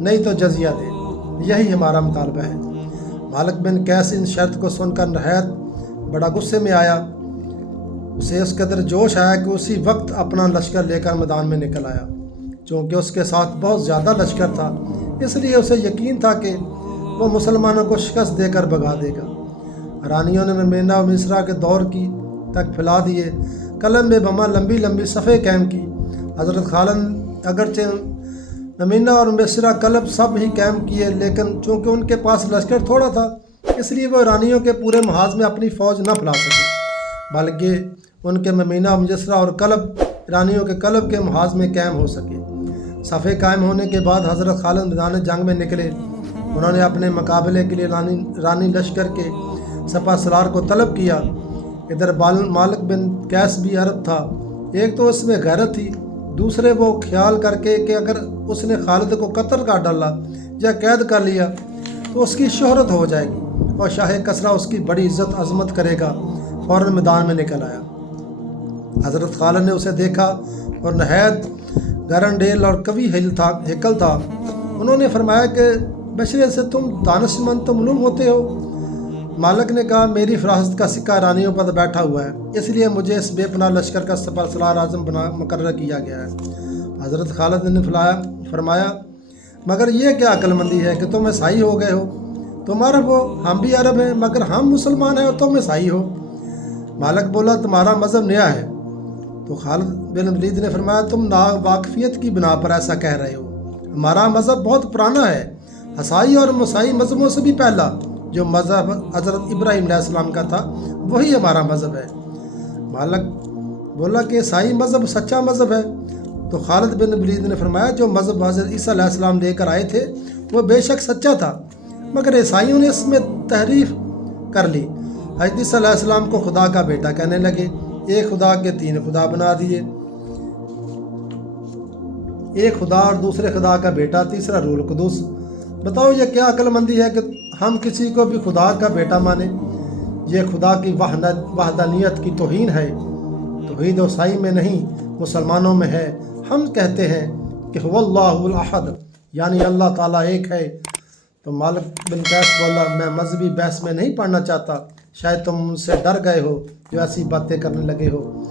نہیں تو جزیہ دے، یہی ہمارا مطالبہ ہے۔ مالک بن قیس ان شرط کو سن کر نہایت بڑا غصے میں آیا۔ اسے اس قدر جوش آیا کہ اسی وقت اپنا لشکر لے کر میدان میں نکل آیا۔ چونکہ اس کے ساتھ بہت زیادہ لشکر تھا، اس لیے اسے یقین تھا کہ وہ مسلمانوں کو شکست دے کر بھگا دے گا۔ رانیوں نے ممینا و مصرا کے دور کی تک پھیلا دیے، قلم بے بما لمبی لمبی صفیں قائم کی۔ حضرت خالد اگرچہ ممینا اور مصرا قلب سب ہی قائم کیے، لیکن چونکہ ان کے پاس لشکر تھوڑا تھا، اس لیے وہ رانیوں کے پورے محاذ میں اپنی فوج نہ پھیلا سکے، بلکہ ان کے ممینا و مصرا اور قلب رانیوں کے قلب کے محاذ میں قائم ہو سکے۔ صفیں قائم ہونے کے بعد حضرت خالد میدان جنگ میں نکلے۔ انہوں نے اپنے مقابلے کے لیے رانی لشکر کے سپہ سالار کو طلب کیا۔ ادھر مالک بن قیس بھی عرب تھا۔ ایک تو اس میں غیرت تھی، دوسرے وہ خیال کر کے کہ اگر اس نے خالد کو قتل کر ڈالا یا قید کر لیا تو اس کی شہرت ہو جائے گی اور شاہ کسریٰ اس کی بڑی عزت عظمت کرے گا۔ فوراً میدان میں نکل آیا۔ حضرت خالد نے اسے دیکھا اور نہایت گرنڈیل اور قوی ہیکل تھا۔ انہوں نے فرمایا کہ بشرے سے تم دانش مند تو معلوم ہوتے ہو۔ مالک نے کہا میری فراست کا سکہ رانیوں پر بیٹھا ہوا ہے، اس لیے مجھے اس بے پناہ لشکر کا سپہ سالار اعظم مقرر کیا گیا ہے۔ حضرت خالد نے فرمایا مگر یہ کیا عقل مندی ہے کہ تم عیسائی ہو گئے ہو؟ تم عرب ہو، ہم بھی عرب ہیں، مگر ہم مسلمان ہیں اور تم عیسائی ہو۔ مالک بولا تمہارا مذہب نیا ہے۔ تو خالد بن ولید نے فرمایا تم ناواقفیت کی بنا پر ایسا کہہ رہے ہو، ہمارا مذہب بہت پرانا ہے، عیسائی اور مسیحی مذہبوں سے بھی پہلا۔ جو مذہب حضرت ابراہیم علیہ السلام کا تھا وہی ہمارا مذہب ہے۔ مالک بولا کہ عیسائی مذہب سچا مذہب ہے۔ تو خالد بن ولید نے فرمایا جو مذہب حضرت عیسیٰ علیہ السلام لے کر آئے تھے وہ بے شک سچا تھا، مگر عیسائیوں نے اس میں تحریف کر لی۔ حضرت عیسیٰ علیہ السلام کو خدا کا بیٹا کہنے لگے، ایک خدا کے تین خدا بنا دیے، ایک خدا اور دوسرے خدا کا بیٹا، تیسرا روح القدس۔ بتاؤ یہ کیا عقل مندی ہے کہ ہم کسی کو بھی خدا کا بیٹا مانیں؟ یہ خدا کی وحدانیت کی توہین ہے۔ توحید عیسائی میں نہیں مسلمانوں میں ہے۔ ہم کہتے ہیں کہ هو اللہ الاحد، یعنی اللہ تعالیٰ ایک ہے۔ تو مالک بن قیس بولا میں مذہبی بحث میں نہیں پڑھنا چاہتا، شاید تم مجھ سے ڈر گئے ہو جو ایسی باتیں کرنے لگے ہو۔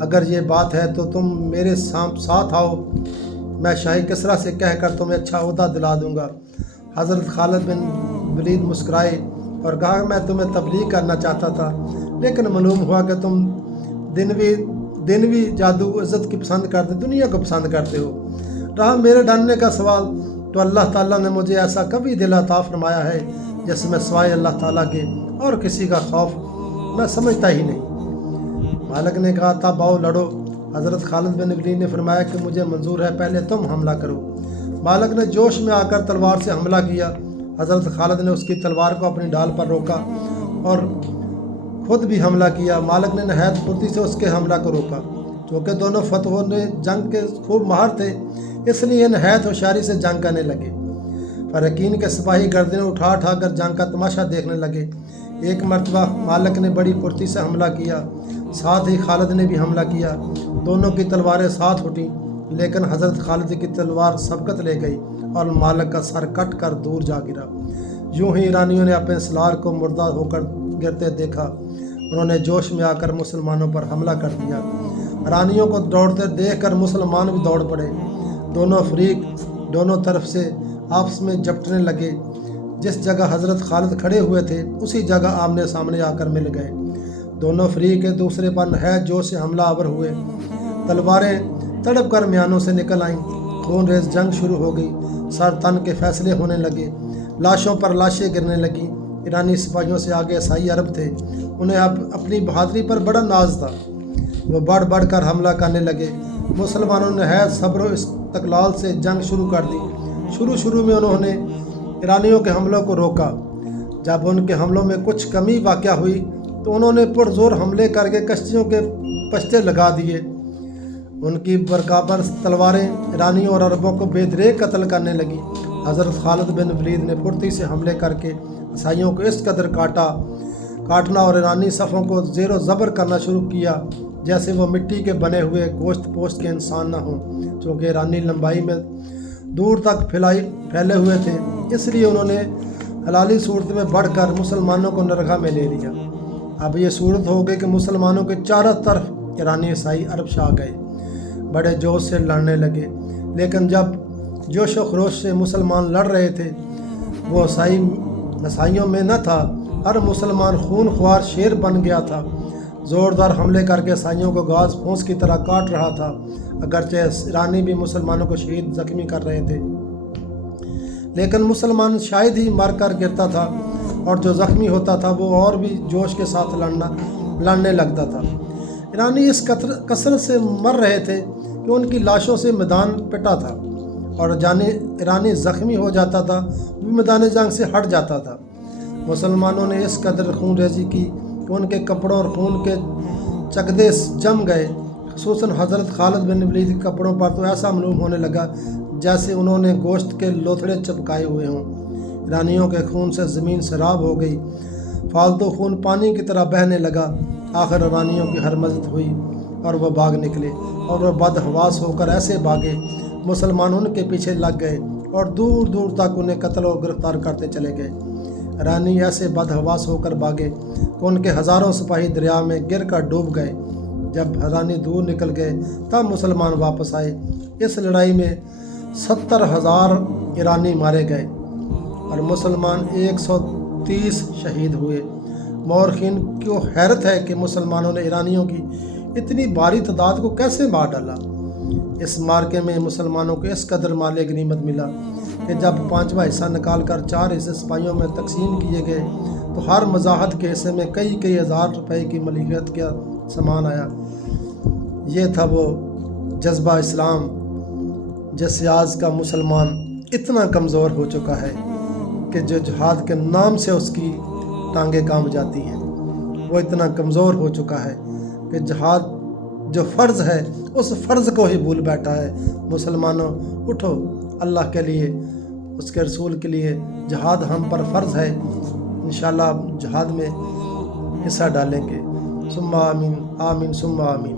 اگر یہ بات ہے تو تم میرے ساتھ آؤ، میں شاہ کسریٰ سے کہہ کر تمہیں اچھا عہدہ دلا دوں گا۔ حضرت خالد بن ولید مسکرائے اور کہا میں تمہیں تبلیغ کرنا چاہتا تھا، لیکن معلوم ہوا کہ تم دنوی جادو عزت کی پسند کرتے، دنیا کو پسند کرتے ہو۔ رہا میرے ڈرنے کا سوال تو اللہ تعالیٰ نے مجھے ایسا کبھی دل عطا فرمایا ہے جس میں سوائے اللہ تعالیٰ کے اور کسی کا خوف میں سمجھتا ہی نہیں۔ مالک نے کہا تب آؤ لڑو۔ حضرت خالد بن ولید نے فرمایا کہ مجھے منظور ہے، پہلے تم حملہ کرو۔ مالک نے جوش میں آ کر تلوار سے حملہ کیا۔ حضرت خالد نے اس کی تلوار کو اپنی ڈال پر روکا اور خود بھی حملہ کیا۔ مالک نے نہایت پھرتی سے اس کے حملہ کو روکا۔ چونکہ دونوں فتحوں نے جنگ کے خوب ماہر تھے، اس لیے نہایت ہوشیاری سے جنگ کرنے لگے۔ فریقین کے سپاہی گردنیں اٹھا کر جنگ کا تماشا دیکھنے لگے۔ ایک مرتبہ مالک نے بڑی پھرتی سے حملہ کیا، ساتھ ہی خالد نے بھی حملہ کیا۔ دونوں کی تلواریں ساتھ اٹھیں، لیکن حضرت خالد کی تلوار سبقت لے گئی اور مالک کا سر کٹ کر دور جا گرا۔ یوں ہی ایرانیوں نے اپنے سالار کو مردہ ہو کر گرتے دیکھا۔ انہوں نے جوش میں آ کر مسلمانوں پر حملہ کر دیا۔ ایرانیوں کو دوڑتے دیکھ کر مسلمان بھی دوڑ پڑے۔ دونوں فریق دونوں طرف سے آپس میں جپٹنے لگے۔ جس جگہ حضرت خالد کھڑے ہوئے تھے اسی جگہ آمنے سامنے آ کر مل گئے۔ دونوں فریق ایک دوسرے پر نہایت جوش سے حملہ آور ہوئے۔ تلواریں تڑپ کر میانوں سے نکل آئیں۔ خون ریز جنگ شروع ہو گئی۔ سر تن کے فیصلے ہونے لگے، لاشوں پر لاشیں گرنے لگیں۔ ایرانی سپاہیوں سے آگے عیسائی عرب تھے، انہیں اپنی بہادری پر بڑا ناز تھا۔ وہ بڑھ بڑھ کر حملہ کرنے لگے۔ مسلمانوں نے نہایت صبر و استقلال سے جنگ شروع کر دی۔ شروع میں انہوں نے ایرانیوں کے حملوں کو روکا۔ جب ان کے حملوں میں کچھ کمی واقع ہوئی تو انہوں نے پرزور حملے کر کے کشتیوں کے پشتے لگا دیے۔ ان کی برقابر تلواریں ایرانیوں اور عربوں کو بے دریغ قتل کرنے لگی۔ حضرت خالد بن ولید نے پھرتی سے حملے کر کے عیسائیوں کو اس قدر کاٹنا اور ایرانی صفوں کو زیر و زبر کرنا شروع کیا جیسے وہ مٹی کے بنے ہوئے گوشت پوشت کے انسان نہ ہوں، چونکہ ایرانی لمبائی میں دور تک پھیلے ہوئے تھے، اس لیے انہوں نے حلالی صورت میں بڑھ کر مسلمانوں کو نرغہ میں لے لیا۔ اب یہ صورت ہو گئی کہ مسلمانوں کے چاروں طرف ایرانی عیسائی عرب شاہ گئے، بڑے جوش سے لڑنے لگے، لیکن جب جوش و خروش سے مسلمان لڑ رہے تھے وہ عیسائیوں میں نہ تھا۔ ہر مسلمان خون خوار شیر بن گیا تھا، زوردار حملے کر کے عیسائیوں کو گھاس پھونس کی طرح کاٹ رہا تھا، اگرچہ ایرانی بھی مسلمانوں کو شہید زخمی کر رہے تھے، لیکن مسلمان شاید ہی مر کر گرتا تھا اور جو زخمی ہوتا تھا وہ اور بھی جوش کے ساتھ لڑنے لگتا تھا۔ ایرانی اس کثرت سے مر رہے تھے کہ ان کی لاشوں سے میدان پٹا تھا، اور ایرانی زخمی ہو جاتا تھا وہ میدان جنگ سے ہٹ جاتا تھا۔ مسلمانوں نے اس قدر خون ریزی کی کہ ان کے کپڑوں اور خون کے چکدے جم گئے، خصوصاً حضرت خالد بن ولید کے کپڑوں پر تو ایسا معلوم ہونے لگا جیسے انہوں نے گوشت کے لوتھڑے چپکائے ہوئے ہوں۔ ایرانیوں کے خون سے زمین سیراب ہو گئی، فالتو خون پانی کی طرح بہنے لگا۔ آخر ایرانیوں کی ہرمزد ہوئی اور وہ بھاگ نکلے، اور وہ بدحواس ہو کر ایسے بھاگے مسلمان ان کے پیچھے لگ گئے اور دور دور تک انہیں قتل و گرفتار کرتے چلے گئے۔ ایرانی ایسے بدحواس ہو کر بھاگے کہ ان کے ہزاروں سپاہی دریا میں گر کر ڈوب گئے۔ جب ایرانی دور نکل گئے تب مسلمان واپس آئے۔ اس لڑائی میں 70,000 ایرانی مارے گئے اور مسلمان 130 شہید ہوئے۔ مورخین کو حیرت ہے کہ مسلمانوں نے ایرانیوں کی اتنی بھاری تعداد کو کیسے مار ڈالا۔ اس مارکے میں مسلمانوں کو اس قدر مال غنیمت ملا کہ جب 5واں حصہ نکال کر 4 حصے سپاہیوں میں تقسیم کیے گئے تو ہر مزاحت کے حصے میں کئی ہزار روپے کی ملکیت کا سامان آیا۔ یہ تھا وہ جذبہ اسلام جس آج کا مسلمان اتنا کمزور ہو چکا ہے کہ جو جہاد کے نام سے اس کی ٹانگیں کانپ جاتی ہیں، وہ اتنا کمزور ہو چکا ہے کہ جہاد جو فرض ہے اس فرض کو ہی بھول بیٹھا ہے۔ مسلمانوں اٹھو، اللہ کے لیے، اس کے رسول کے لیے جہاد ہم پر فرض ہے۔ انشاءاللہ جہاد میں حصہ ڈالیں گے۔ ثم آمین، آمین ثم آمین۔